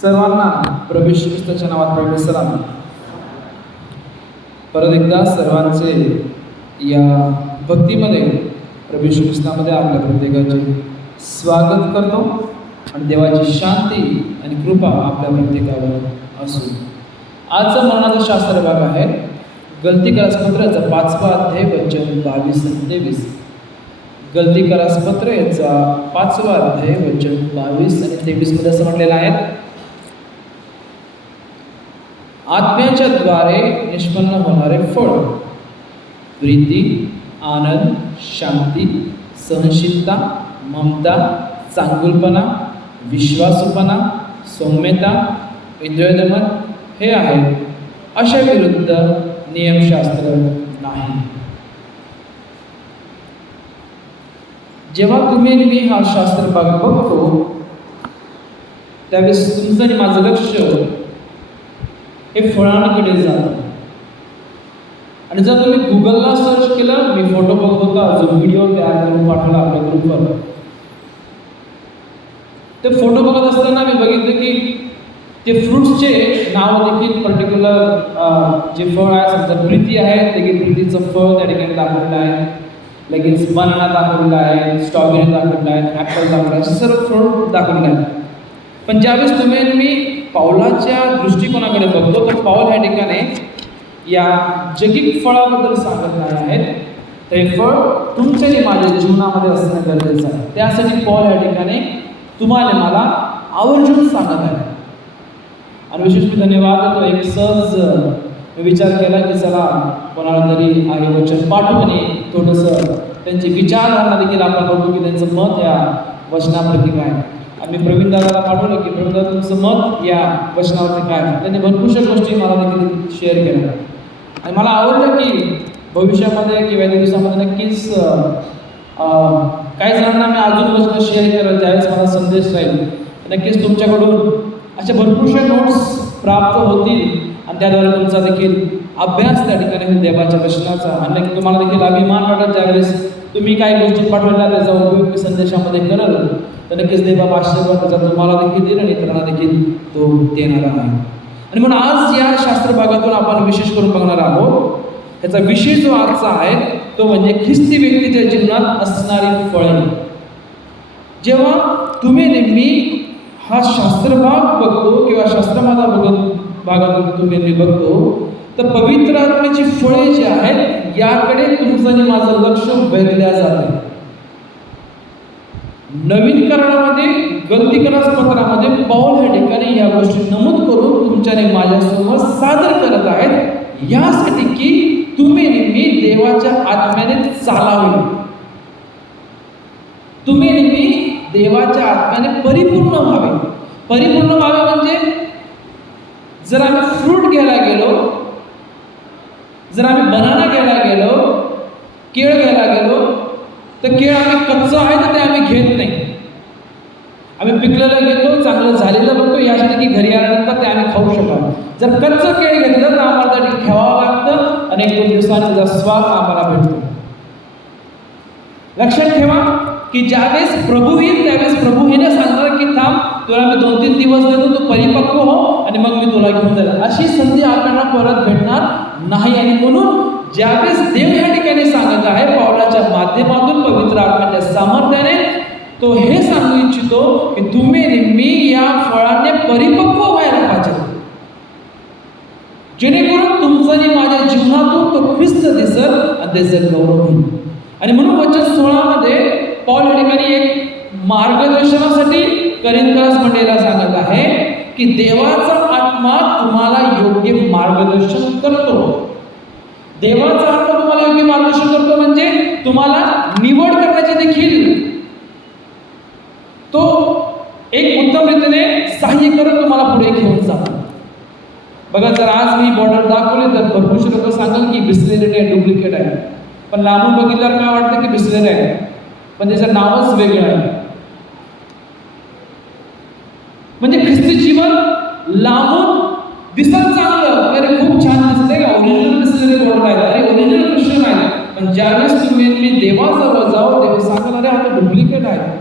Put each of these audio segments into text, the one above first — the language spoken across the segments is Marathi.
सर्वांना प्रभू येशू ख्रिस्ताच्या नावात प्रभू सलाम. परत एकदा सर्वांचे या भक्तीमध्ये प्रभू येशू ख्रिस्तामध्ये आपल्या प्रत्येकाचे स्वागत करतो आणि देवाची शांती आणि कृपा आपल्या प्रत्येकावर असो. आजचा मरणाचा शास्त्र भाग आहे गलतीकरासपत्राचा 5वा अध्याय वचन 22 आणि 23. गलतीकरासपत्र याचा 5वा अध्याय वचन 22 आणि 23 मध्ये असं म्हटलेलं आहे, आत्म्याच्या द्वारे निष्पन्न होणारे फळ प्रीती, आनंद, शांती, सहनशीलता, ममता, चांगुलपणा, विश्वासूपणा, सौम्यता, इंद्रियदमन हे आहे. अशा विरुद्ध नियमशास्त्र नाही. जेव्हा तुम्ही आणि मी हा शास्त्र भाग बघतो त्यावेळेस तुमचं आणि माझं लक्ष हे फळांकडे जातं. आणि जर तुम्ही गुगलला सर्च केलं, मी फोटो बघत होता जो व्हिडिओ तयार करून पाठवला आपल्या ग्रुपवर, ते फोटो बघत असताना मी बघितलं की ते फ्रुट्सचे नाव देखील पर्टिक्युलर जे फळ आहे, समजा प्रीती आहे देखील प्रीतीचं फळ त्या ठिकाणी दाखवलेलं आहे, लगेच बनाना दाखवलेला आहे, स्ट्रॉबेरी दाखवलेला आहे, ॲपल दाखवलेला आहे, सर्व फ्रूट दाखवलेले आहे. पण ज्यावेळेस तुम्ही आणि मी पाऊलाच्या दृष्टिकोनाकडे बघतो तर पाऊल ह्या ठिकाणी या जगिक फळाबद्दल सांगत नाही आहेत. तर हे फळ तुमच्या आणि माझ्या जीवनामध्ये असणं गरजेचं आहे. त्यासाठी पाऊल ह्या ठिकाणी तुम्हाला मला आवर्जून सांगत आहे. आणि विशेष मी धन्यवाद देतो. एक सहज विचार केला की चला कोणाला तरी आहे वचन पाठवू आणि थोडंसं त्यांची विचारधारणा देखील आपण बघू की त्यांचं मत या वचनाप्रती काय. आम्ही प्रवीण दादाला पाठवलं की प्रवीण दादा तुमचं मत या वचनावरती काय. त्यांनी भरपूरशा गोष्टी मला देखील शेअर केल्या आणि मला आवडलं की भविष्यामध्ये किंवा या दिवसामध्ये नक्कीच काही जणांना मी अजून वचनं शेअर केलं ज्यावेळेस मला संदेश राहील. नक्कीच तुमच्याकडून अशा भरपूरशा नोट्स प्राप्त होतील आणि त्याद्वारे तुमचा देखील अभ्यास त्या ठिकाणी होईल देवाच्या वचनाचा. आणि तुम्हाला देखील अभिमान वाटत ज्यावेळेस तुम्ही काही गोष्टी पाठवल्या त्याचा उपयोग मी संदेशामध्ये करल तर नक्कीच देवबाबा आशीर्वाद त्याचा तुम्हाला देखील देईल आणि इतरांना देखील तो देणार आहे. आणि म्हणून आज या शास्त्र भागातून आपण विशेष करून बघणार आहोत. त्याचा विषय जो आजचा आहे तो म्हणजे ख्रिस्ती व्यक्तीच्या जीवनात असणारी फळे. जेव्हा तुम्ही नेहमी हा शास्त्रभाग बघतो किंवा शास्त्रमाला भागातून तुम्ही नेहमी बघतो तर पवित्र आत्म्याची फळे जी आहेत याकडे तुमचं आणि माझं लक्ष वेधल्या जाते. नवीन करारामध्ये गलतीकरासपत्रामध्ये पाऊल ह्या ठिकाणी या गोष्टी नमूद करून तुमच्याने माझ्यासमोर सादर करत आहेत यासाठी की तुम्ही नेहमी देवाच्या आत्म्याने चालावे. तुम्ही नेहमी देवाच्या आत्म्याने परिपूर्ण व्हावे. परिपूर्ण व्हावे म्हणजे जर आम्ही फ्रूट घ्यायला गेलो, जर आम्ही बनाना घ्यायला गेलो, केळ घ्यायला गेलो तर केळ आम्ही कच्चं आहे तर ते आम्ही घेत नाही. आम्ही पिकलेलं घेतो, चांगलं झालेलं बघतो यासाठी की घरी आल्यानंतर ते आम्ही खाऊ शकावं. जर कच्चं केळ घेतलं तर आम्हाला त्यासाठी ठेवावं लागतं आणि 1-2 दिवसांनी त्याचा स्वाद आम्हाला भेटतो. लक्षात ठेवा की ज्यावेळेस प्रभू येईल त्यावेळेस प्रभू हे सांगणार की थांब तुला मी 2-3 दिवस देतो, तू परिपक्व हो आणि मग मी तुला घेऊन जाईल. अशी संधी आपल्याला परत भेटणार नाही. आणि म्हणून ज्यावेळेस देव या ठिकाणी सांगत आहे पावलाच्या माध्यमातून पवित्र आत्म्याच्या सामर्थ्याने तो हे सांगू इच्छितो की तुम्ही नेहमी या फळाने परिपक्व व्हायला पाहिजे जेणेकरून तुमचं आणि माझ्या जीवनातून तो ख्रिस्त दिसल आणि त्याचं गौरव होईल. आणि म्हणून वचन 16 मध्ये पौल या ठिकाणी एक मार्गदर्शनासाठी करिंथस मंडळीला सांगत आहे की देवाचा आत्मा तुम्हाला योग्य मार्गदर्शन करतो. देवाचा आत्मा तुम्हाला योग्य मार्गदर्शन करतो म्हणजे तुम्हाला निवड करण्याचे देखील तो एक उत्तम रीतीने सहाय्य करत तुम्हाला पुढे घेऊन जातो. बघा जर आज मी बॉर्डर दाखवले तर भरपूरशे लोक सांगाल की बिस्लेरी आहे, डुप्लिकेट आहे. पण लांबून बघितल्यावर काय वाटतं की बिस्लेरी आहे पण त्याचं नावच वेगळं आहे. म्हणजे ख्रिस्ती जीवन लांबून दिसत चांगलं अरे खूप छान दिसते का ओरिजिनल बिस्लेरी बॉर्डर आहे, अरे ओरिजिनल ख्रिश्चन आहे. पण ज्यावेळेस तुम्ही मी देवाजवळ जाऊ तेव्हा सांगाल अरे आता डुप्लिकेट आहे.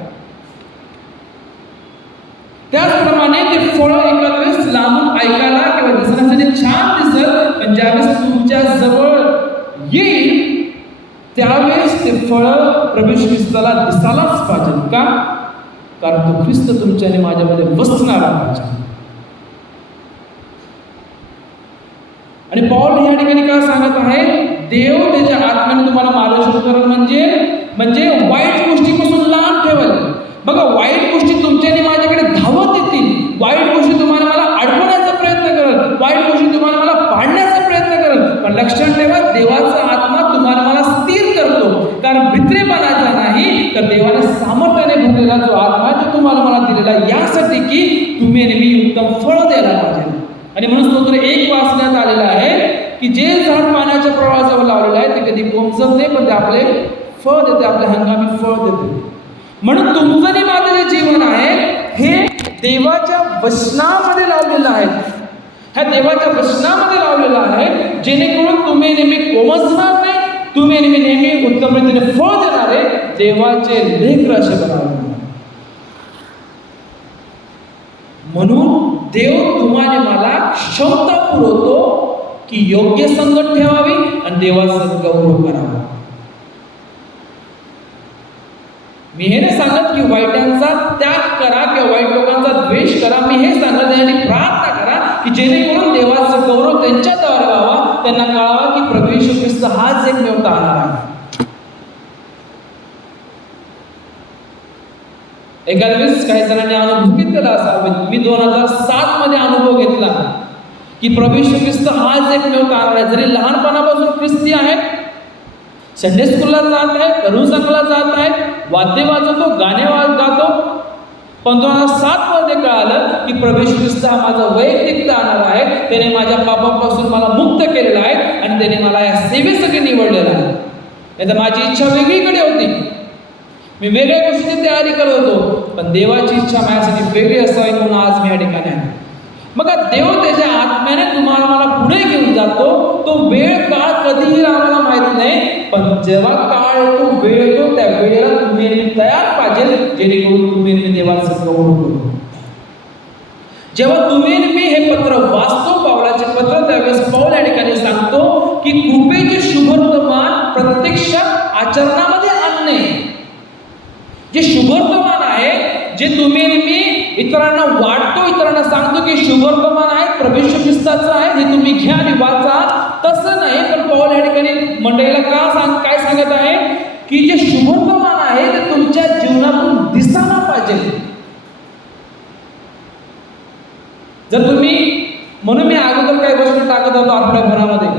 त्याचप्रमाणे ते फळं एखाद्या प्रभू येशू ख्रिस्ताला दिसायलाच पाहिजे. का? कारण तो ख्रिस्त तुमच्या आणि माझ्यामध्ये वसणारा पाहिजे. आणि पौल या ठिकाणी काय सांगत आहे? देव त्याच्या आत्म्याने तुम्हाला मार्गदर्शन करेल, म्हणजे वाईट गोष्टीपासून लांब ठेवेल. बघा, वाईट गोष्टी तुमच्या आणि माझ्याकडे धावत येतील, वाईट गोष्टी तुम्हाला मला अडकवण्याचा प्रयत्न करेल, वाईट गोष्टी तुम्हाला मला पाडण्याचा प्रयत्न करेल. पण लक्षात ठेवा, देवाचा आत्मा तुम्हाला मला स्थिर करतो. कारण भित्रेपणाचा नाही, तर देवाने सामर्थ्याने भरलेला जो आत्मा तो तुम्हाला मला दिलेला, यासाठी की तुम्ही आणि मी उत्तम फळ द्यायला पाहिजे. आणि म्हणून स्तोत्र 1 वाचण्यात आलेला आहे की जे झाड पाण्याच्या प्रवाहाजवळ लावलेलं आहे ते कधी कोमजत नाही, पण ते आपले फळ देते, आपले हंगामी फळ देते. म्हणून तुमचं आणि माझं जे जीवन आहे हे देवाच्या वचनामध्ये लावलेलं आहे. ह्या देवाच्या वचनामध्ये लावलेलं आहे, जेणेकरून तुम्ही नेहमी कोमजणार नाही, तुम्ही नेहमी उत्तम रीतीने फळ देणारे देवाचे लेकरं असे बनावे. म्हणून देव तुम्हाला मला क्षमता पुरवतो की योग्य संगत ठेवावी आणि देवाचा गौरव करावा. मी हे नाही सांगत की वाईटांचा त्याग करा किंवा वाईट लोकांचा द्वेष करा. मी हे सांगत यासाठी प्रार्थना करा की जेणेकरून देवाचा गौरव त्यांच्याद्वारे व्हावा, त्यांना कळावा की प्रभू येशू ख्रिस्त हाच एकमेव तारणार आहे. एखाद्या वेळेस काही जणांनी अनुभव घेतलेला असा, मी 2007 मध्ये अनुभव घेतला की प्रभू येशू ख्रिस्त हाच एकमेव तारणार आहे. जरी लहानपणापासून ख्रिस्ती आहे, संडे स्कूलला जात आहे, तरुण संघाला जात आहे, वाद्य वाजवतो, गाणे गातो, पण 2007 मध्ये कळालं की प्रभू येशू ख्रिस्त हा माझा वैयक्तिक तारणार आहे. त्याने माझ्या पापापासून मला मुक्त केलेला आहे आणि त्याने मला या सेवेसाठी निवडलेलं आहे. नाही तर माझी इच्छा वेगळीकडे होती, मी वेगळ्या गोष्टीची तयारी करत होतो, पण देवाची इच्छा माझ्यासाठी वेगळी असावी म्हणून आज मी या ठिकाणी आहे. मग देव त्याच्या आत्म्याने तुम्हाला मला पुढे घेऊन जातो. तो वेळ काळ कधीही आम्हाला माहित नाही, पण जेव्हा काळ येतो, वेळ येतो, त्या वेळेला तुम्ही तयार पाहिजे, जेणेकरून तुम्ही देवाचं गौरव करू. जेव्हा तुम्ही मी हे पत्र वाचतो, पावलाचे पत्र, त्यावेळेस पाऊल या ठिकाणी सांगतो की कृपेचे शुभवर्तमान प्रत्यक्षात आचरणामध्ये आणणे. जे शुभवर्तमान आहे, जे तुम्ही मी इतरांना वाटतो, इतरांना सांगतो की शुभवर्तमान आहे, प्रभू येशू ख्रिस्ताचं आहे, हे तुम्ही घ्या आणि वाचा, तसं नाही. पण पौल या ठिकाणी मंडळीला काय सांगत आहे की जे शुभवर्तमान आहे ते तुमच्या जीवनातून दिसायला पाहिजे. जर तुम्ही, म्हणून मी अगोदर काही वचन टाकत होतो आठवड्याभरामध्ये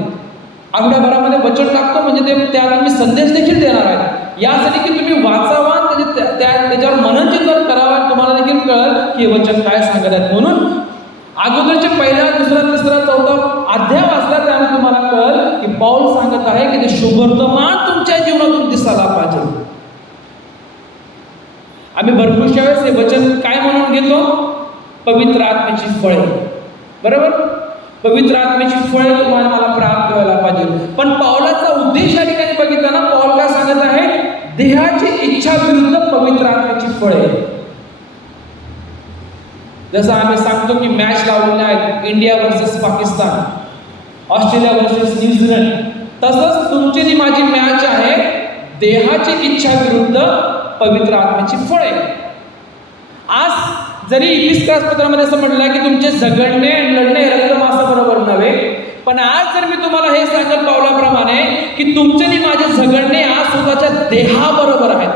वचन टाकतो, म्हणजे ते त्यात मी संदेश देखील देणार आहे, यासाठी की तुम्ही वाचावा, त्याच्यावर मननचिंतन करावं, तुम्हाला देखील कळेल की वचन काय सांगत आहेत. म्हणून अगोदरचे पहिला, दुसरा, तिसरा, चौथा अध्याय वाचला, त्यामुळे तुम्हाला कळेल की पौल सांगत आहे की ते शुभवर्तमान तुमच्या जीवनातून दिसायला पाहिजे. आम्ही भरपूरशा वेळेस हे वचन काय म्हणून घेतो? पवित्र आत्म्याची फळे. बरोबर, पवित्र आत्म्याची फळे तुम्हाला मला प्राप्त व्हायला पाहिजे. पण पौलाचा उद्देश या ठिकाणी बघितला ना, पौल काय सांगत आहे? देहाची इच्छा विरुद्ध पवित्र आत्म्याची फळे. जसं आम्ही सांगतो की मॅच लावलेले आहेत, India versus Pakistan, Australia versus New Zealand, तसंच तुमची जी माझी मॅच आहे देहाची इच्छा विरुद्ध पवित्र आत्म्याची फळे. आज जरी इपिस्क्रास पत्रामध्ये असं म्हटलं की तुमचे झगडणे आणि लढणे रक्तमांसा बरोबर नव्हे, पण आज जर मी तुम्हाला हे सांगत पावलाप्रमाणे की तुमचे आणि माझे झगडणे आज स्वतःच्या देहाबरोबर आहेत.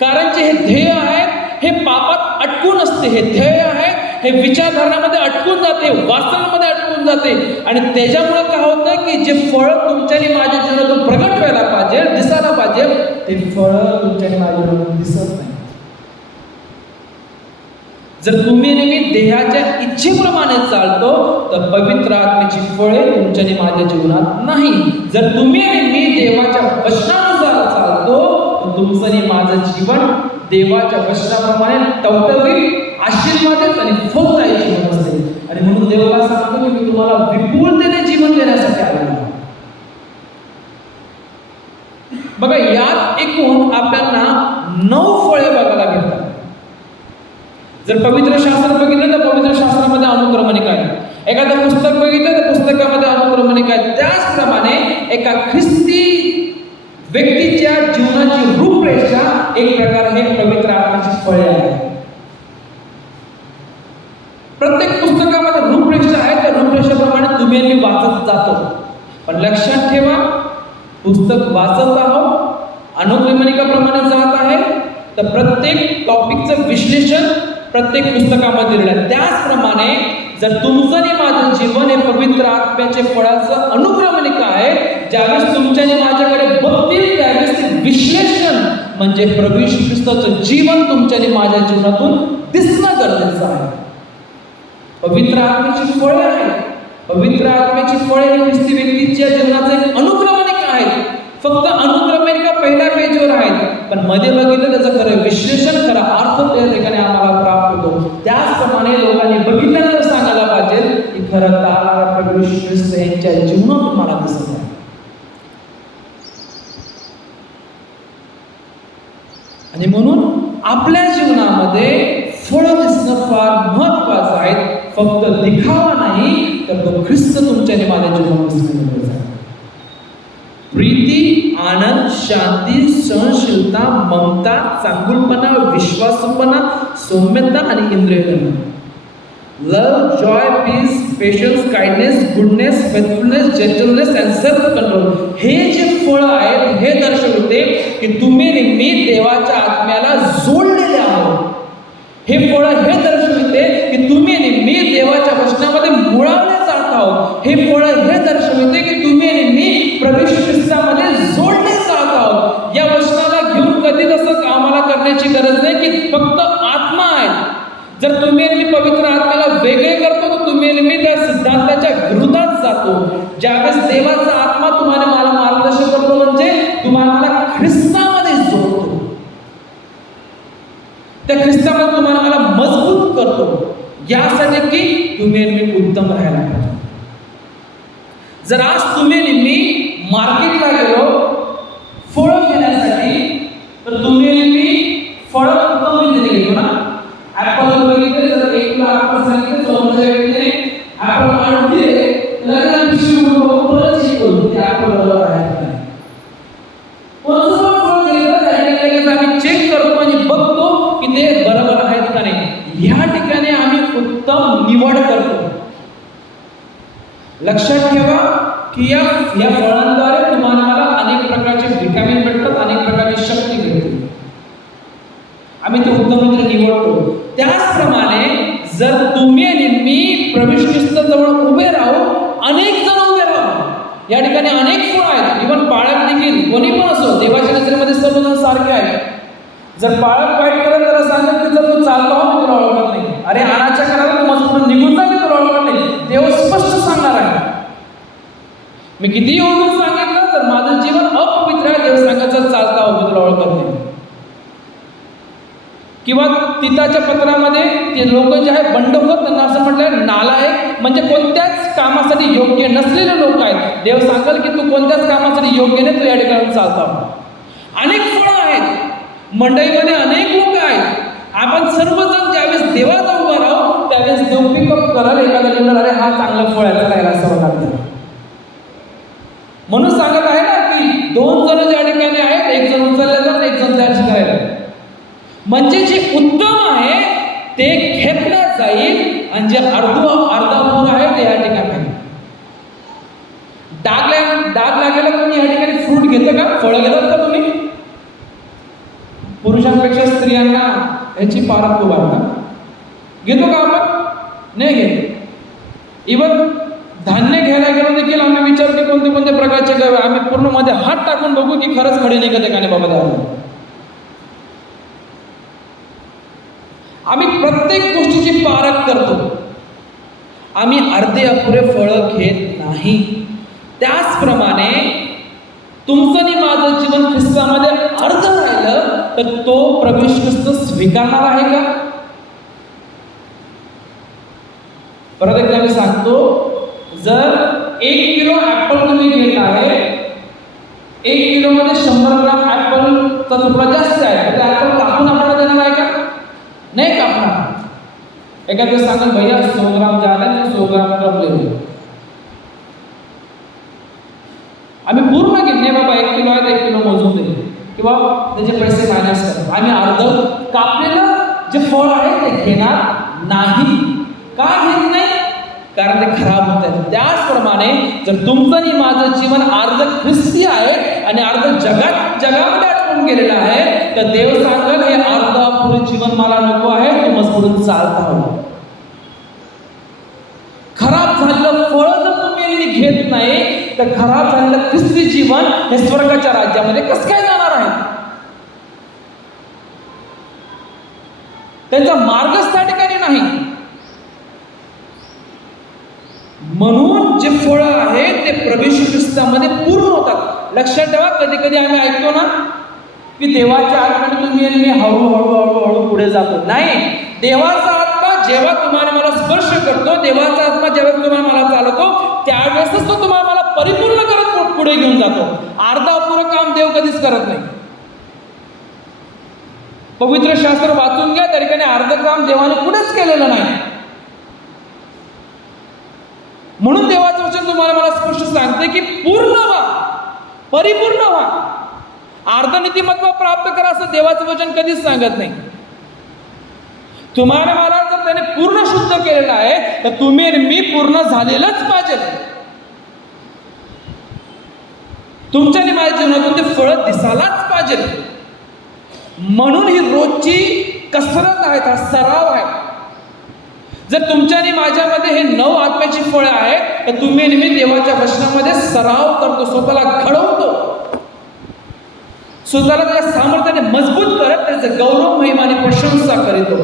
कारण जे हे ध्येय आहे हे पापात अटकून असते, हे ध्येय आहे हे विचारधारणामध्ये अटकून जाते, वासनामध्ये अटकून जाते, आणि त्याच्यामुळे काय होतं की जे फळ तुमच्या आणि माझ्या जीवनातून प्रगट व्हायला पाहिजे, दिसायला पाहिजे, ते फळ तुमच्या आणि माझ्या जीवनातून दिसत नाही. जर तुम्ही नेहमी देहाच्या इच्छेप्रमाणे चालतो तर पवित्र आत्म्याची फळे तुमच्या आणि माझ्या जीवनात नाही. जर तुम्ही आणि मी देवाच्या वचनानुसार चालतो तर तुमचं आणि माझं जीवन देवाच्या वचनाप्रमाणे टवटवीत, आशीर्वादित आणि फलदायी जीवन असते. आणि म्हणून देवाला सांगतो की मी तुम्हाला विपुलतेने जीवन देण्यासाठी आलेलो आहे. बघा, यात एकूण आपल्याला 9 फळे बघायला भेटतात. जर पवित्र शास्त्र बघितलं तर पवित्र शास्त्रामध्ये अनुक्रमणिका आहे. एखादं पुस्तक बघितलं तर पुस्तकामध्ये अनुक्रमणिका आहे. त्याचप्रमाणे एका ख्रिस्ती व्यक्तीच्या जीवनात जीवनाची रूपरेषा एक प्रकारे हे पवित्र आत्म्याची फळे आहे. प्रत्येक पुस्तकामध्ये रूपरेषा आहे, त्या रूपरेषेप्रमाणे तुम्ही आणि मी वाचत जातो. पण लक्षात ठेवा, पुस्तक वाचत आहोत, अनुक्रमणिकाप्रमाणे जात आहे, तर प्रत्येक टॉपिकचं विश्लेषण प्रत्येक पुस्तकामध्ये दिलेलं आहे. त्याचप्रमाणे जर तुमचं आणि माझं जीवन हे पवित्र आत्म्याचे फळाचं अनुक्रमणिका आहे, ज्यावेळेस तुमच्या आणि माझ्याकडे बघतील त्यावेळेस ते विश्लेषण म्हणजे प्रभू येशू ख्रिस्ताचं जीवन तुमच्या आणि माझ्या जीवनातून दिसणं गरजेचं आहे. पवित्र आत्म्याची फळे आहेत. पवित्र आत्म्याची फळे ही ख्रिस्ती व्यक्तीच्या जीवनाचं एक अनुक्रमणिका आहेत. फक्त अनुक्रमणिका पहिल्या पेजवर आहेत, पण मध्ये बघितलं त्याचं खरं विश्लेषण, खरा अर्थ त्या ठिकाणी आम्हाला प्राप्त होतो. त्याचप्रमाणे लोकांनी बघितल्यानंतर सांगायला पाहिजे की खरं तर प्रभू येशू ख्रिस्त यांच्या जीवनातून मला दिसत आहे. आणि म्हणून आपल्या जीवनामध्ये फळ दिसणं फार महत्वाचं आहे. फक्त दिखावा नाही, तर तो ख्रिस्त तुमच्या आणि माझ्या जीवनात दिसणं गरजेचं आहे. प्रीती, आनंद, शांती, सहनशीलता, ममता, चांगुलपणा, विश्वासूपणा, सौम्यता आणि इंद्रियनिग्रह. Love, joy, peace, patience, kindness, goodness, faithfulness, gentleness and self control. हे जे फळ आहेत हे दर्शवते की तुम्ही आणि मी देवाच्या आत्म्याला जोडलेले आहोत. हे फळ हे दर्शविते की तुम्ही आणि मी देवाच्या वचनामध्ये मुळावले जात आहोत. हे फळ हे दर्शविते की तुम्ही आणि मी प्रभू येशू ख्रिस्तामध्ये जोडले जात आहोत. या वचनाला घेऊन कधी तसं आम्हाला करण्याची गरज नाही की फक्त आत्मा आहे. जर तुम्ही आणि मी पवित्र आत्म्याला वेगळे करतो तर तुम्ही आणि मी त्या सिद्धांताच्या विरोधात जातो. ज्यावेळेस देवाचा आत्मा तुम्हाला मला मार्गदर्शन करतो म्हणजे तुम्हाला ख्रिस्तामध्ये जोडतो, त्या ख्रिस्तामध्ये तुम्हाला मला मजबूत करतो, यासाठी की तुम्ही आणि मी उत्तम राहायला पाहिजे. जर आज तुम्ही आणि मी मार्केटला गेलो फळं घेण्यासाठी, तर तुम्ही आणि मी फळं उत्तम रीतीने घेतो ना. ॲपल बघितले जर 1 किलो ॲपल सांगितले, समोरच्या व्यक्तीने ॲपल आणून दिले, लगेच आम्ही पिशवी उघडून परत चेक करू की ॲपल बरोबर आहे का नाही. कोणतं पण फळ घेतलं त्याने लगेच आम्ही चेक करतो आणि बघतो की ते बरोबर आहेत का नाही. ह्या ठिकाणी आम्ही उत्तम निवड करतो. लक्षात ठेवा की या फळांद्वारे तुम्हाला मला अनेक प्रकारचे व्हिटॅमिन भेटतात, अनेक प्रकारची शक्ती भेटते. आम्ही ते उत्तम निवडतो. त्याचप्रमाणे जर तुम्ही आणि मी प्रभू येशू ख्रिस्ताजवळ उभे राहू, अनेक जण उभे राहू, या ठिकाणी अनेक फळ आहेत. इव्हन पाळक देखील कोणी पण असो, देवाच्या नजरेमध्ये सर्वजण सारखे आहेत. जर पाळक वाईट करत त्याला सांगत की जर तू चालतो मी तुला ओळखत नाही, अरे आणाच्या करायला तू मजबूत निघून जा, मी तुला ओळखत नाही. देव स्पष्ट सांगणार आहे. मी किती ओळखून सांगितलं तर माझं जीवन अपवित्र आहे, देव सांगायचं चालता हो मी तुला ओळखत नाही. किंवा तिताच्या पत्रामध्ये ते लोक जे आहे बंडखोर, त्यांना असं म्हटलंय नालायक, म्हणजे कोणत्याच कामासाठी योग्य नसलेले लोक आहेत. देव सांगेल की तू कोणत्याच कामासाठी योग्य नाही, तू या ठिकाणी चालता. अनेक फळं आहेत मंडईमध्ये, अनेक लोक आहेत. आपण सर्वजण ज्यावेळेस देवाला उभा राहू त्यावेळेस देव पिकअप कराल एखादा लिहिणार, अरे हा चांगलं फळ आहे राहायला असं वाटतं. म्हणून सांगत आहे ना की 2 जण ज्या ठिकाणी आहेत, 1 जण उचलले जात, 1 जण त्या ठिकाणी, म्हणजे जे उत्तम आहे ते घेतलं जाईल आणि जे अर्धापूर आहे ते या ठिकाणी. डाग लागलेला कोणी या ठिकाणी फ्रूट घेतं का? फळं घेतात का तुम्ही? पुरुषांपेक्षा स्त्रियांना याची पारख खूप आहे. घेतो का आपण? नाही घेत. इव्हन धान्य घ्यायला गेलो देखील आम्ही विचार की कोणते कोणत्या प्रकारचे गवे, आम्ही पूर्ण मध्ये हात टाकून बघू की खरंच खडे निघत आहे का नाही बाबा द्यावं. आम्ही प्रत्येक गोष्टीची पारख करतो. आम्ही अर्धे अपुरे फळं घेत नाही. त्याचप्रमाणे तुमचं आणि माझं जीवन ख्रिस्तामध्ये अर्ध राहिलं तर तो प्रभू येशू ख्रिस्त स्वीकारणार आहे का? परत एकदा मी सांगतो, जर 1 किलो ॲपल तुम्ही घेत आहे, 1 किलोमध्ये 100 ग्राम ॲपलचा तुकडा जास्त आहे, तर ॲपल कापून आपल्याला देणार आहे का? नहीं कापना. एखाद्या सांगेल भैया 100 ग्राम जा रहे हैं, 100 ग्राम कम ले लो. आम्ही पूर्ण घेणे बाबा 1 किलो आहे 1 किलो मोजून दे. किंवा त्याचे पैसे मायनस करतात. आम्ही अर्ध कापलेलं जे फळ आहे ते घेणार नाही. का घेत नाही? कारण ते खराब होत आहे. त्याचप्रमाणे जर तुमचं आणि माझं जीवन अर्ध ख्रिस्ती आहे आणि अर्ध जगामध्ये अडकून गेलेलं आहे, तर देव सांगेल हे अर्ध अपुरं जीवन मला नको आहे, तू मजबूरून चालता हवं. खराब झालेलं फळ जर तुम्ही आणि मी घेत नाही, तर खराब झालेलं ख्रिस्ती जीवन हे स्वर्गाच्या राज्यामध्ये कसं काय जाणार आहे? त्यांचा मार्गच त्या ठिकाणी नाही. म्हणून जे फळ आहे ते प्रभू येशू ख्रिस्तामध्ये पूर्ण होतात. लक्षात ठेवा, कधी कधी आम्ही ऐकतो ना की देवाच्या आत्म्याने तुम्ही आणि मी हळूहळू पुढे जातो. नाही, देवाचा आत्मा जेव्हा तुम्हाला मला स्पर्श करतो, देवाचा आत्मा जेव्हा तुम्हाला मला चालवतो, त्यावेळेसच तो तुम्हाला मला परिपूर्ण करत पुढे घेऊन जातो. अर्धा अपुरं काम देव कधीच करत नाही. पवित्र शास्त्र वाचून घ्या, त्या ठिकाणी अर्ध काम देवाने पुढेच केलेलं नाही. म्हणून देवाचं वचन तुम्हाला मला स्पष्ट सांगते की पूर्ण व्हा, परिपूर्ण व्हा, अर्ध नीतिमत्व प्राप्त करा असं देवाचं वचन कधीच सांगत नाही. तुम्हाला मला जर त्याने पूर्ण शुद्ध केलेलं आहे, तर तुम्ही आणि मी पूर्ण झालेलंच पाहिजे. तुमच्या आणि माझ्या जीवनातून ते फळ दिसायलाच पाहिजे. म्हणून ही रोजची कसरत आहे, हा सराव आहे. जर तुमच्या आणि माझ्यामध्ये हे 9 आत्म्याची फळं आहेत, तर तुम्ही आणि मी देवाच्या वचनामध्ये सराव करतो, स्वतःला घडवतो, स्वतःला त्या सामर्थ्याने मजबूत करत त्याचं गौरव, महिमा आणि प्रशंसा करीतो.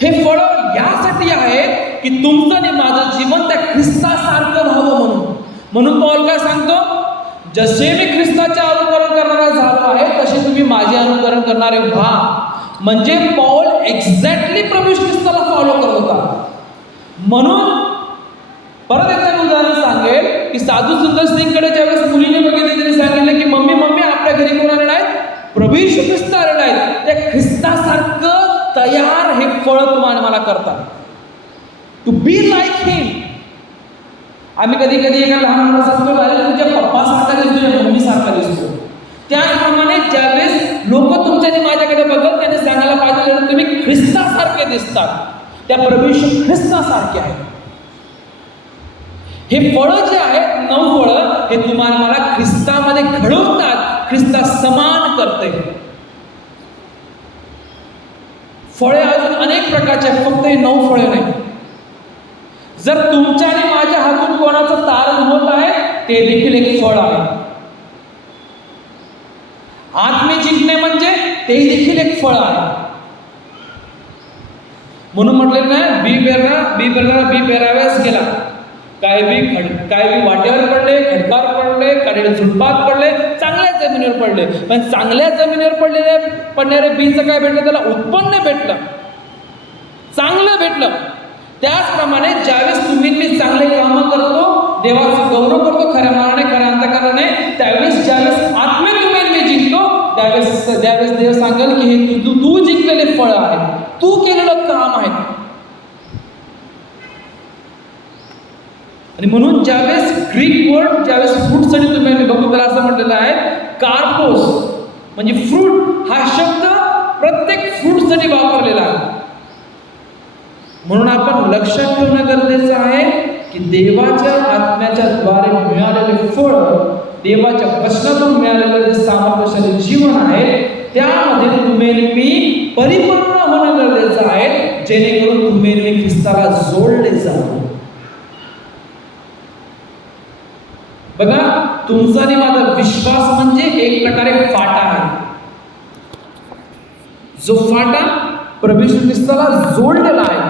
हे फळं यासाठी आहेत की तुमचं आणि माझं जीवन त्या ख्रिस्तासारखं व्हावं. म्हणून पौल काय सांगतो, जसे मी ख्रिस्ताचे अनुकरण करणारा झालो आहे, तसे तुम्ही माझे अनुकरण करणारे व्हा. म्हणजे पौल एक्झॅक्टली प्रभू ख्रिस्ताला फॉलो करत होता. म्हणून परत एकदा उदाहरण सांगेल की साधू सुंदर सिंगकडे ज्यावेळेस मुलीने बघितले, त्यांनी सांगितलं की मम्मी आपल्या घरी कोण आलेला आहे? प्रभू येशू ख्रिस्त आलेला आहे. त्या ख्रिस्तासारखं तयार हे फळ तुम्हाला मला करतात, टू बी लाईक हिम. आम्ही कधी कधी एका लहान मुलाला सांगतो, तुझ्या पप्पासारखा दिसतो, तुझ्या मम्मीसारखा दिसतो. त्याचप्रमाणे ज्यावेळेस लोक तुमच्या आणि माझ्याकडे बघत, त्याने सांगायला पाहिजे तुम्ही ख्रिस्तासारखे दिसतात, त्या प्रभू येशू ख्रिस्तासारखे आहेत. हे फळं जे आहेत 9 फळं, हे तुम्हाला मला ख्रिस्तामध्ये घडवतात, ख्रिस्ता समान करते. फळे अजून अनेक प्रकारचे, फक्त हे 9 फळे नाही. जर तुमच्या आणि माझ्या हातून कोणाचं तारण होत आहे, ते देखील एक फळ आहे. आत्मे जिंकणे म्हणजे ते देखील एक फळ आहे. म्हणून म्हटले ना, बी पेराव्यास गेला, काय बी वाटेवर पडले, खडकावर पडले, काडे झुडपात पडले, चांगल्या जमिनीवर पडले. पण चांगल्या जमिनीवर पडणाऱ्या बीचं काय भेटलं? त्याला उत्पन्न भेटलं, चांगलं भेटलं. त्याचप्रमाणे ज्यावेळेस तुम्ही मी चांगले कामं करतो, देवाचं गौरव करतो, खऱ्या मनाने, खऱ्या अंतःकरणाने, त्यावेळेस ज्यावेळेस आत्मे तुम्ही मी जिंकतो, त्यावेळेस देव सांगेल की हे तू जिंकलेले फळ आहे, तू केलेलं काम आहे. आणि म्हणून ज्यावेळेस ग्रीक वर्ड ज्यावेळेस फ्रूटसाठी तुम्ही बघू, त्याला असं म्हटलेलं आहे कार्पोस, म्हणजे फ्रूट हा शब्द प्रत्येक फ्रूटसाठी वापरलेला आहे. म्हणून आपण लक्षात ठेवणं गरजेचं आहे की देवाच्या आत्म्याच्या द्वारे मिळालेले फळ, देवाच्या वचनातून मिळालेलं जे सामर्थ्यशाली जीवन आहे, त्यामध्ये तुम्ही मी परिपूर्ण होणं गरजेचं आहे, जेणेकरून तुम्ही मी ख्रिस्ताला जोडले जाऊ. बघा, तुमचा आणि माझा विश्वास म्हणजे एक प्रकारे फाटा आहे. जो फाटा प्रभू येशू ख्रिस्ताला जोडलेला आहे,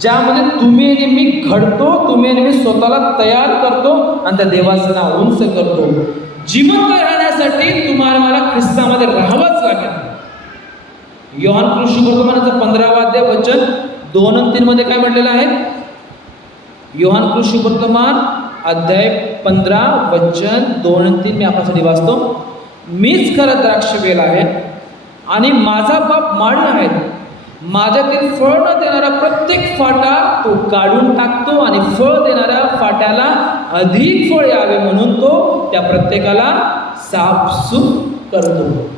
ज्यामध्ये तुम्ही आणि मी घडतो, तुम्ही आणि मी स्वतःला तयार करतो आणि त्या देवाचं नाव उंच करतो. जिवंत राहण्यासाठी तुम्हाला मला ख्रिस्तामध्ये राहावंच लागेल. योहान सुवर्तमानाचं 15 वचन 2 आणि 3 मध्ये काय म्हटलेलं आहे? योहान सुवर्तमान अध्याय 15 वचन 2 आणि 3 मी आपल्यासाठी वाचतो. मीच खरं द्राक्षवेल आहे आणि माझा बाप माळी आहे. माझ्यातील फळ न देणारा प्रत्येक फाटा तो काढून टाकतो आणि फळ देणाऱ्या फाट्याला अधिक फळ यावे म्हणून तो त्या प्रत्येकाला साफसूफ करतो.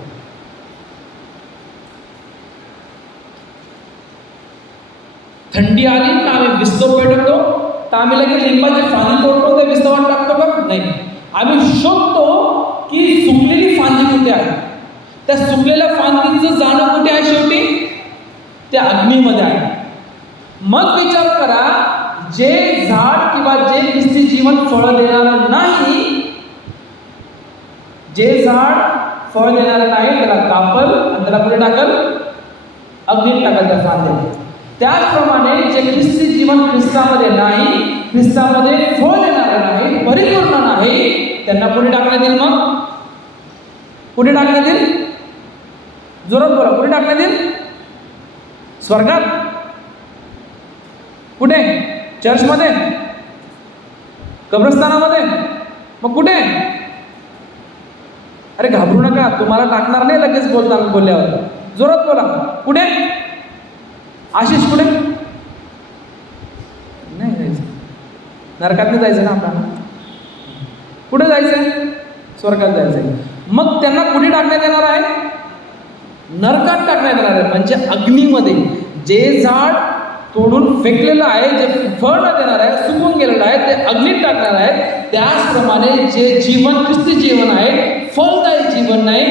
थंडी आली तर आम्ही विस्तव पेटवतो, तर आम्ही लगेच लिंबाची फांदी तोडतो, ते विस्तवात टाकतो का? नाही. आम्ही शोधतो की सुकलेली फांदी कुठे आहे. त्या सुकलेल्या फांदीचं जाणं कुठे आहे? शेवटी त्या अग्नीमध्ये आहे. मग विचार करा, जे झाड किंवा जे ख्रिस्ती जीवन फळ देणारं नाही, जे झाड फळ देणारं नाही त्याला कापल आणि त्याला पुढे टाकल, अग्नीत टाकल त्या फांद्या. त्याचप्रमाणे जे ख्रिस्ती जीवन ख्रिस्तामध्ये नाही, ख्रिस्तामध्ये फळ देणारं नाही, परिपूर्ण नाही, त्यांना पुढे टाकण्यात येईल. मग कुठे टाकण्यात येईल? जोरात बोला, कुठे टाकण्यात येईल? स्वर्गात? कुठे? चर्चमध्ये? कब्रस्तानामध्ये? मग कुठे? अरे घाबरू नका, तुम्हाला टाकणार नाही लगेच बोलताना बोलल्यावर. जोरात बोला, कुठे? आशिष कुठे? नाही जायचं, नरकात नाही जायचं ना आपल्याला. कुठे जायचंय? स्वर्गात जायचंय. मग त्यांना कुठे टाकण्यात येणार आहे? नरकात टाकण्यात येणार आहे, म्हणजे अग्नीमध्ये. जे झाड तोडून फेकलेलं आहे, जे फळ न देणार आहे, सुकून गेलेलं आहे, ते अग्नीत टाकणार आहे. त्याचप्रमाणे जे जीवन ख्रिस्ती जीवन आहे, फळदायी जीवन नाही,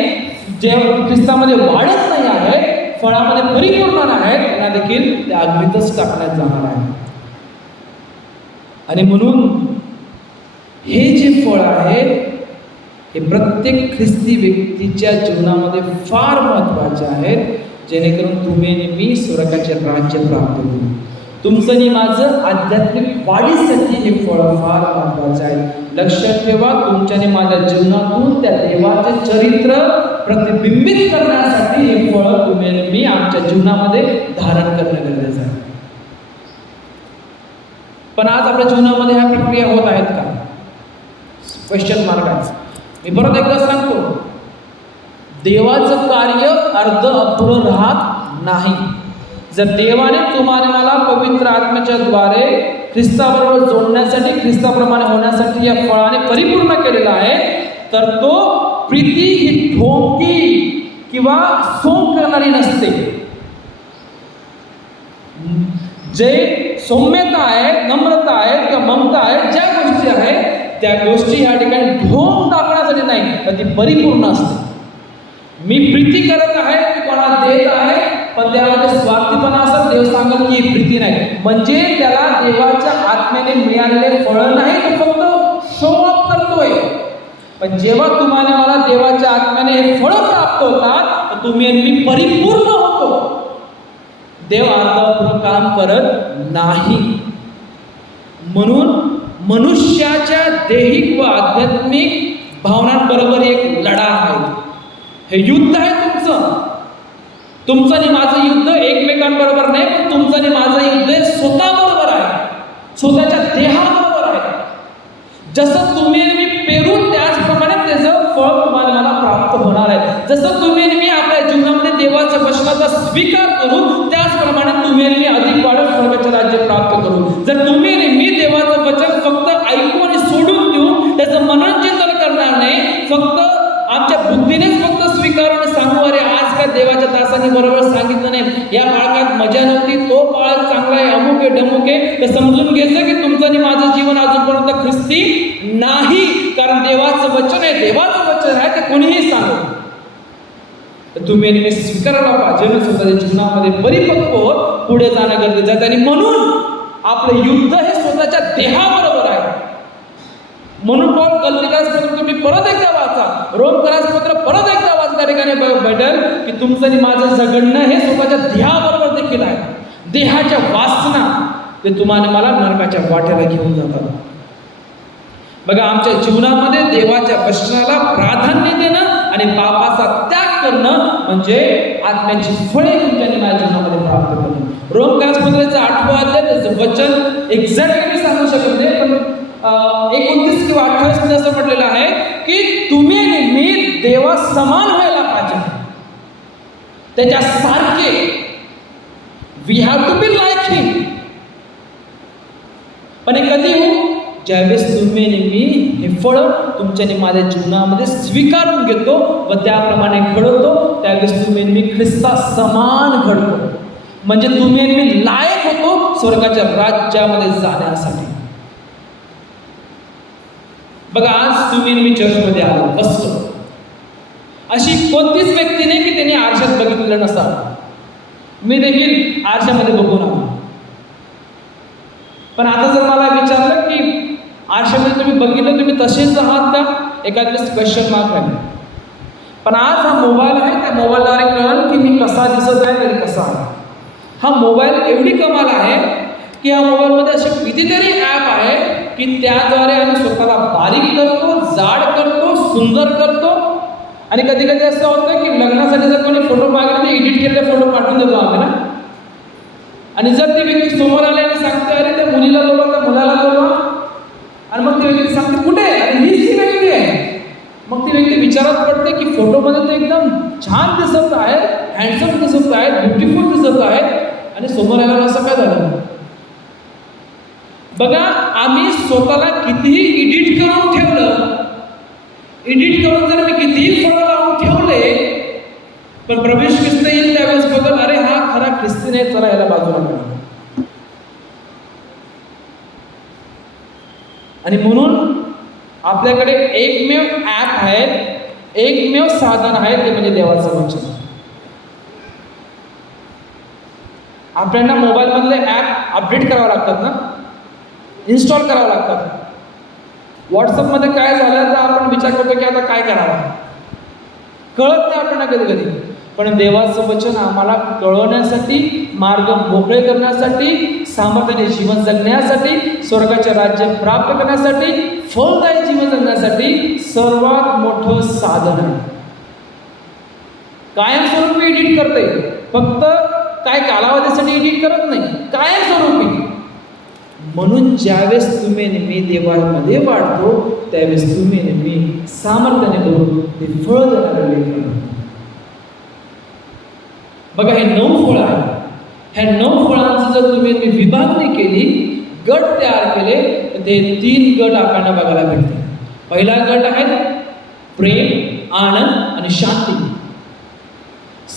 जे ख्रिस्तामध्ये वाढत नाही आहे, फळामध्ये परिपूर्ण आहे, त्यांना देखील त्या अग्नीतच टाकण्यात जाणार आहे. आणि म्हणून हे जे फळ आहे हे प्रत्येक ख्रिस्ती व्यक्तीच्या जीवनामध्ये फार महत्त्वाचे आहेत, जेणेकरून तुम्ही आणि मी स्वर्गाचे राज्य प्राप्त करू. तुमचं आणि माझं आध्यात्मिक वाढीसाठी हे फळ फार महत्त्वाचं आहे. लक्षात ठेवा, तुमच्या आणि माझ्या जीवनातून त्या देवाचे चरित्र प्रतिबिंबित करण्यासाठी हे फळ तुम्ही आणि मी आमच्या जीवनामध्ये धारण करणं गरजेचं आहे. पण आज आपल्या जीवनामध्ये ह्या प्रक्रिया होत आहेत का? क्वेश्चन मार्क आहे. मी परत एकदा सांगतो, देवाचं कार्य अर्ध अपुरं राहत नाही. जर देवाने तुम्हाला मला पवित्र आत्म्याच्या द्वारे ख्रिस्ताबरोबर जोडण्यासाठी, ख्रिस्ताप्रमाणे होण्यासाठी या फळाने परिपूर्ण केलेला आहे, तर तो प्रीती ही ढोंगी किंवा सोंग करणारी नसते. जे सौम्यता आहे, नम्रता आहे किंवा ममता आहे, ज्या गोष्टी आहेत त्या गोष्टी ह्या ठिकाणी ढोंग दाखवण्यासाठी नाही, तर ती परिपूर्ण असते. मी प्रीती करत आहे, मी कोणाला देत आहे, पण त्यामध्ये स्वार्थीपणा असत, देव सांगत की ही प्रीती नाही, म्हणजे त्याला देवाच्या आत्म्याने मिळालेले फळ नाही, तो फक्त शो ऑफ करतोय. पण जेव्हा तुम्हाला मला देवाच्या आत्म्याने हे फळ प्राप्त होतात, तर तुम्ही आणि मी परिपूर्ण होतो. देव अर्धवट काम करत नाही. म्हणून मनुष्याच्या दैहिक व आध्यात्मिक भावनांबरोबर एक लढा आहे. हे युद्ध आहे तुमचं आणि माझं युद्ध एकमेकांबरोबर नाही, पण तुमचं आणि माझं युद्ध हे स्वतःबरोबर आहे, स्वतःच्या देहाबरोबर आहे. जसं तुम्ही आणि मी पेरू, त्याचप्रमाणे त्याचं फळ तुम्हाला मला प्राप्त होणार आहे. जसं तुम्ही आणि मी आपल्या जीवनामध्ये देवाच्या वचनाचा स्वीकार करू, त्याचप्रमाणे तुम्ही आणि मी अधिक वाढत स्वर्गाचे राज्य प्राप्त करू. जर तुम्ही आणि मी देवाचं वचन फक्त ऐकू आणि सोडून देऊ, त्याचं मननचिंतन करणार नाही, फक्त आमच्या बुद्धीनेच फक्त स्वीकारून सांगू, अरे आज काय देवाच्या दासांनी बरोबर सांगितलं नाही, या बाळकात मजा नव्हती, तो बाळ चांगला आहे, अमुक आहे डमुक आहे, तर समजून घ्यायचं की तुमचं आणि माझं जीवन अजूनपर्यंत ख्रिस्ती नाही. कारण देवाचं वचन आहे, देवाचं वचन आहे, ते कोणीही सांगू, तर तुम्ही आणि मी स्वीकारायला पाहिजे. स्वतःच्या जीवनामध्ये परिपक्व होत पुढे जाणं गरजेचं आहे. आणि म्हणून आपलं युद्ध हे स्वतःच्या देहाबरोबर आहे. म्हणून पौल गलातियस पत्र तुम्ही परत एकदा वाचा, रोमकरास पत्र परत एकदा वाचा, त्या ठिकाणी भेटेल की तुमचं आणि माझं झगडणं हे स्वतःच्या देहाबरोबर देखील आहे. देहाच्या वासना ते तुम्हाला मला नरकाच्या वाट्याला घेऊन जातात. बघा, आमच्या जीवनामध्ये देवाच्या वचनाला प्राधान्य देणं आणि पापाचा त्याग करणं म्हणजे आत्म्याची फळे तुमच्या आणि माझ्या जीवनामध्ये प्राप्त करणं. रोमकरास पत्राचं 8वं अध्याय, त्याचं वचन एक्झॅक्टली मी सांगू शकत नाही, पण 29 किंवा 28 मध्ये असं म्हटलेलं आहे की तुम्ही आणि मी देवा समान व्हायला पाहिजे, त्याच्या सारखे. We have to be like him. पण हे कधी होऊ? ज्यावेळेस तुम्ही आणि मी हे फळ तुमच्या आणि माझ्या जीवनामध्ये स्वीकारून घेतो व त्याप्रमाणे घडवतो, त्यावेळेस तुम्ही आणि मी ख्रिस्ता समान घडतो. म्हणजे तुम्ही आणि मी लायक होतो स्वर्गाच्या राज्यामध्ये जाण्यासाठी. बघा, आज तुम्ही आणि मी चर्चमध्ये आलो बसलो, अशी कोणतीच व्यक्ती नाही की त्यांनी आरशात बघितलेलं नसावं. मी देखील आरशामध्ये बघून आलो. पण आता जर मला विचारलं की आरशामध्ये तुम्ही बघितलं, तुम्ही तसेच आहात का, एखाद्या क्वेश्चन मार्क आहे. पण आज हा मोबाईल आहे, त्या मोबाईलद्वारे कळलं की मी कसा दिसत आहे तरी कसा आहे. हा मोबाईल एवढी कमाल आहे की या मोबाईलमध्ये असे कितीतरी ॲप आहे की त्याद्वारे आम्ही स्वतःला बारीक करतो, जाड करतो, सुंदर करतो. आणि कधी कधी असं होतं की लग्नासाठी जर कोणी फोटो मागितले तर एडिट केलेले फोटो पाठवून देतो आम्ही ना. आणि जर ती व्यक्ती समोर आली आणि सांगते अरे त्या मुलीला बोलवा, त्या मुलाला बोलवा, आणि मग ती व्यक्ती सांगते कुठे, आणि हीच ती व्यक्ती आहे. मग ती व्यक्ती विचारात पडते की फोटोमध्ये तर एकदम छान दिसत आहे, हँडसम दिसत आहे, ब्युटिफुल दिसत आहे, आणि समोर आल्यावर असं काय झालं. बघा, आम्ही स्वतःला कितीही एडिट करून ठेवलं, एडिट करून जर मी कितीही फळं लावून ठेवले, पण प्रवेश ख्रिस्त येईल त्यावेळेस बघत अरे हा खरा ख्रिस्ती नाही, चला याला बाजूला करा. आणि म्हणून आपल्याकडे एकमेव ॲप आहे, एकमेव साधन आहे, ते म्हणजे देवाचं वचन. आपल्याला मोबाईलमधले ॲप अपडेट करावं लागतात ना, इन्स्टॉल करावं लागतात. व्हॉट्सअपमध्ये काय झालं तर आपण विचार करतो की आता काय करावं, कळत नाही आपल्याला कधी कधी. पण देवाचं वचन आम्हाला कळवण्यासाठी, मार्ग मोकळे करण्यासाठी, सामर्थ्याने जीवन जगण्यासाठी, स्वर्गाचे राज्य प्राप्त करण्यासाठी, फलदायी जीवन जगण्यासाठी सर्वात मोठं साधन आहे. कायमस्वरूपी एडिट करते, फक्त काय कालावधीसाठी एडिट करत नाही, कायमस्वरूपी. म्हणून ज्यावेळेस तुम्ही नेहमी देवामध्ये वाढतो त्यावेळेस तुम्ही नेहमी सामर्थ्याने करून ते फळ देणारे. बघा, हे 9 फळं आहेत. ह्या 9 फळांची जर तुम्ही विभागणी केली, गट तयार केले, तर ते 3 गट आपल्याला बघायला भेटते. पहिला गट आहे प्रेम, आनंद आणि शांती.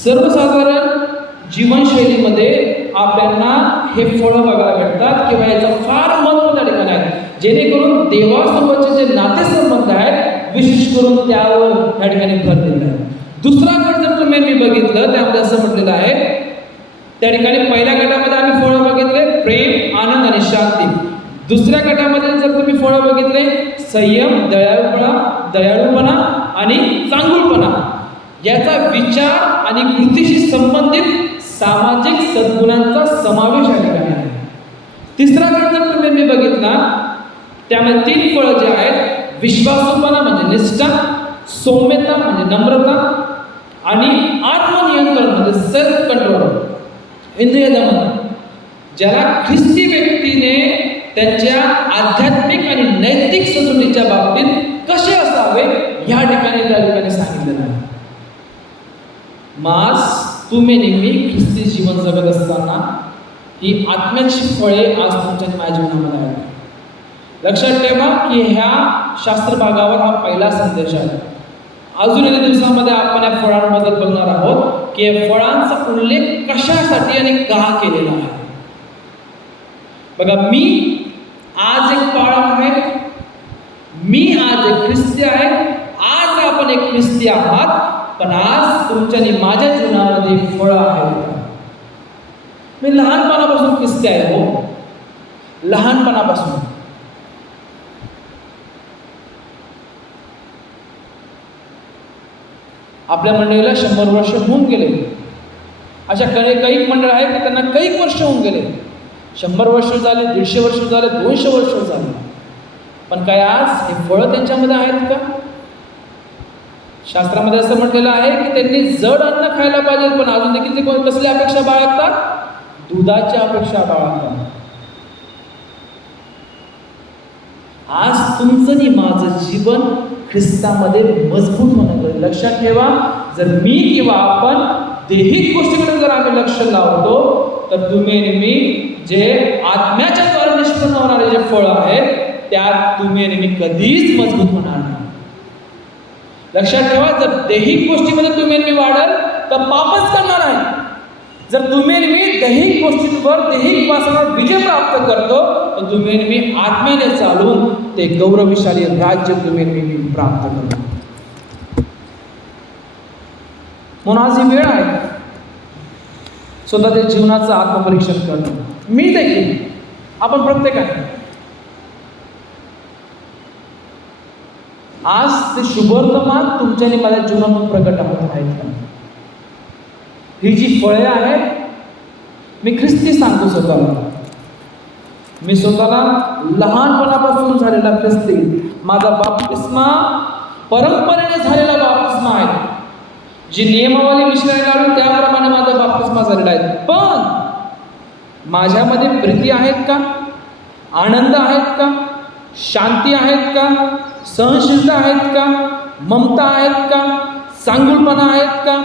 सर्वसाधारण जीवनशैलीमध्ये आपल्याला हे फळं बघायला भेटतात किंवा याचं फार महत्त्व त्या ठिकाणी आहे, जेणेकरून देवासोबतचे जे नातेसंबंध आहेत विशेष करून त्यावर त्या ठिकाणी भर दिलेला आहे. दुसरा गट जर तुम्ही मी बघितलं त्यामध्ये असं म्हटलेलं आहे, त्या ठिकाणी पहिल्या गटामध्ये आम्ही फळं बघितले प्रेम, आनंद आणि शांती. दुसऱ्या गटामध्ये जर तुम्ही फळं बघितले संयम, दयाळूपणा आणि चांगुलपणा. याचा विचार आणि कृतीशी संबंधित सामाजिक सद्गुणांचा समावेश या ठिकाणी आहे. तिसरा गट जर तुम्ही मी बघितला त्यामध्ये 3 फळं जे आहेत, विश्वासूपणा म्हणजे निष्ठा, सौम्यता म्हणजे नम्रता आणि आत्मनियंत्रण म्हणजे सेल्फ कंट्रोल, इंद्रिय दमन. ज्याला ख्रिस्ती व्यक्तीने त्यांच्या आध्यात्मिक आणि नैतिक सचोटीच्या बाबतीत कसे असावे या ठिकाणी त्या ठिकाणी सांगितलेलं आहे. मास तुम्ही नेहमी ख्रिस्ती जीवन जगत असताना ही आत्म्याची फळे आज तुमच्या माझ्या जीवनामध्ये आहेत. लक्षात ठेवा की ह्या शास्त्र भागावर हा पहिला संदेश आहे. अजून येत्या दिवसामध्ये आपण या फळांबद्दल बघणार आहोत की या फळांचा उल्लेख कशासाठी आणि का केलेला आहे. बघा, मी आज एक बाळक आहे, मी आज एक ख्रिस्ती आहे, आज आपण एक ख्रिस्ती आहात, पण आज तुमच्या आणि माझ्या जीवनामध्ये फळं आहेत. मी लहानपणापासून ख्रिस्ती आहे, हो, लहानपणापासून. आपल्या मंडळीला 100 वर्ष होऊन गेले. अशा काही मंडळ आहेत की त्यांना काही वर्ष होऊन गेले. 100 वर्ष झाले, 150 वर्ष झाले, 200 वर्ष झाले. पण काय आज हे फळं त्यांच्यामध्ये आहेत का? शास्त्रामध्ये असं म्हटलेलं आहे की त्यांनी जड अन्न खायला पाहिजे, पण अजून देखील ते कसली अपेक्षा बाळगतात? दुधाची अपेक्षा बाळगतात. आज तुमचं आणि माझं जीवन ख्रिस्तामध्ये मजबूत होणं गरजेचं. लक्षात ठेवा, जर मी किंवा आपण दैहिक गोष्टीकडे जर आम्ही लक्ष लावतो तर तुम्ही आणि मी जे आत्म्याच्या द्वारे निष्पन्न होणारे जे फळं आहेत ते त्यात तुम्ही आणि मी कधीच मजबूत होणार नाही. लक्षात ठेवा, जर दैहिक गोष्टीमध्ये तुम्ही आणि मी वाढल तर पापच करणार आहे. जर तुम्ही आणि मी दैहिक गोष्टींवर, दैहिक वासनावर विजय प्राप्त करतो, तर तुम्ही आणि मी आत्म्याने चालून ते गौरवशाली राज्य तुम्ही आणि मी प्राप्त करतो. म्हणून आज ही वेळ आहे स्वतःच्या जीवनाचं आत्मपरीक्षण करणं. मी देखील, आपण प्रत्येकाने आज ते शुभवर्तमान तुमच्या आणि माझ्या जीवनातून प्रकट होत आहेत का? ही जी फळे आहेत, मी ख्रिस्ती सांगतो स्वतःला, मी स्वतःला लहानपणापासून झालेला ख्रिस्ती, माझा बाप्तिस्मा परंपरेने झालेला बाप्तिस्मा आहे. जी नियमावली मिश्रण काढून त्याप्रमाणे माझा बाप्तिस्मा झालेला आहे. पण माझ्यामध्ये प्रीती आहेत का? आनंद आहेत का? शांती आहेत का? सहनशीलता आहेत का? ममता आहेत का? चांगुलपणा आहेत का?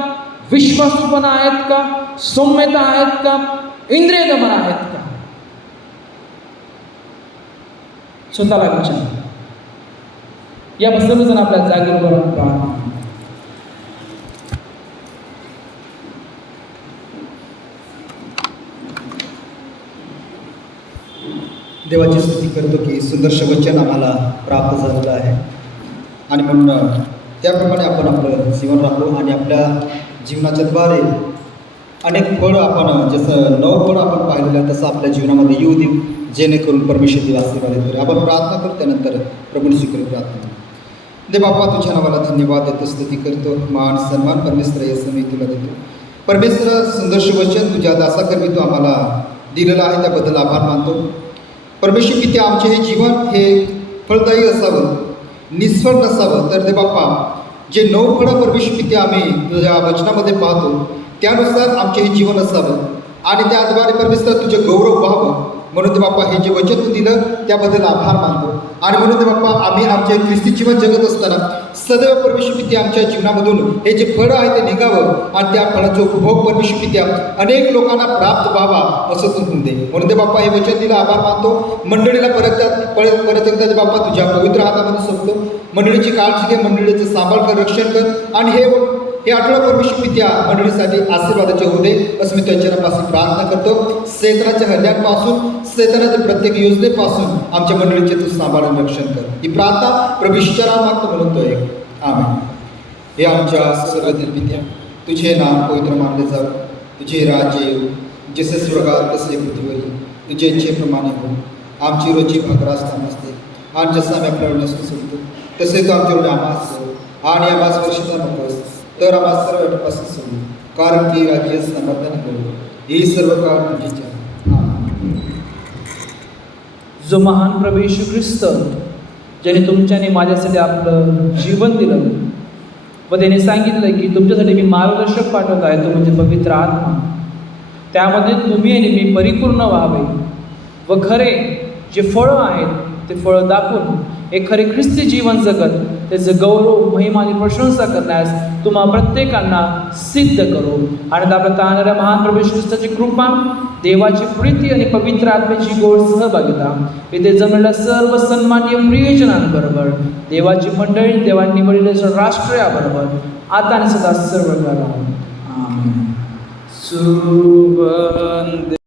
विश्वासूपणा आहेत का? सौम्यता आहेत का? इंद्रिय दमन आहेत का? स्वतःला विचार. या सर्वजण आपल्या जागेवर प्रार्थना. देवाची स्तुती करतो की सुंदरशे वचन आम्हाला प्राप्त झालेलं आहे आणि म्हणून त्याप्रमाणे आपण आपलं जीवन राहतो आणि आपल्या जीवनाच्या द्वारे अनेक फळं आपण, जसं 9 फळं आपण पाहिलेलं आहे तसं आपल्या जीवनामध्ये येऊ देऊ, जेणेकरून परमेश्वर देव आशीर्वादित करू. आपण प्रार्थना करू, त्यानंतर प्रभूने स्वीकारू प्रार्थना. दे बाप्पा, तुझ्या नावाला धन्यवाद देतो, स्तुती करतो, मान सन्मान परमेश्वर येसू मी तुला देतो. परमेश्वर, सुंदरशे वचन तुझ्या दासाकरवी तू आम्हाला दिलेलं आहे, त्याबद्दल आभार मानतो. परमेश्वर पित्या, आमचे हे जीवन हे फळदायी असावं, निष्फळ नसावं. तर दे बाप्पा, जे 9 फळं परमेश्वर पित्या आम्ही तुझ्या वचनामध्ये पाहतो त्यानुसार आमचे हे जीवन असावं आणि त्याद्वारे परमेश्वर तुझे गौरव व्हावं. म्हणून ते बाप्पा, हे जे वचन तू दिलं त्याबद्दल आभार मानतो. आणि म्हणून ते बाप्पा, आम्ही आमचे ख्रिस्ती जीवन जगत असताना सदैव परमेश्वर पित्या आमच्या जीवनामधून हे जे फळं आहे ते निघावं आणि त्या फळाचा उपभोग परमेश्वर पित्या अनेक लोकांना प्राप्त व्हावा असं तू होऊन दे. म्हणून ते बाप्पा, हे वचन दिलं, आभार मानतो. मंडळीला परत एकदा ते बाप्पा तुझ्या पवित्र हातामध्ये सोपतो. मंडळीची काळजी घे, मंडळीचं सांभाळ कर, रक्षण कर आणि हे आठवडा परमेश्वर पित्या मंडळीसाठी आशीर्वादाचे होऊ दे असं मी त्यांच्यापासून प्रार्थना करतो. सैतानाच्या हल्ल्यांपासून, सैतानाच्या प्रत्येक योजनेपासून आमच्या मंडळीचे तू सांभाळ आणि रक्षण कर. ही प्रार्थना प्रभू ईश्वरा मागतो म्हणून तो एक आमेन. हे आमच्या सर्वतील पित्या, तुझे नाम पवित्र मानले जाऊ, तुझे राज्य येऊ, जसे स्वर्गात तसे पृथ्वीवर, तुझे इच्छेप्रमाणे हो. आमची रोजची भाकरास नसते आणि जसं आम्ही आपल्याला नसतो सोडतो तसे तू आमच्याकडे आम्हास आणि आम्हास वर्षता नकोस, तर आम्हाला सर्व वाटपासून सोडू, कारण की राज्य समर्थन करू ही सर्व काळ तुझीच आहे. जो महान प्रभू येशू ख्रिस्त, ज्याने तुमच्याने माझ्यासाठी आपलं जीवन दिलं व त्याने सांगितलं की तुमच्यासाठी मी मार्गदर्शक पाठवत आहे, तो म्हणजे पवित्र आत्मा. त्यामध्ये तुम्ही आणि मी परिपूर्ण व्हावे व खरे जे फळं आहेत ते फळं दाखवून एक खरे ख्रिस्ती जीवन जगत त्याचं गौरव, महिमा आणि प्रशंसा करण्यास तुम्हा प्रत्येकांना सिद्ध करू. आणि आपल्या तारणाऱ्या महान प्रभू ख्रिस्ताची कृपा, देवाची प्रीती आणि पवित्र आत्म्याची गोड सहभागिता इथे जमलेल्या सर्व सन्मान्य प्रियजनांबरोबर, देवाची मंडळी, देवांनी निवडलेल्या राष्ट्राबरोबर आता आणि सदा सर्व काळ. आमेन. सुवंदे.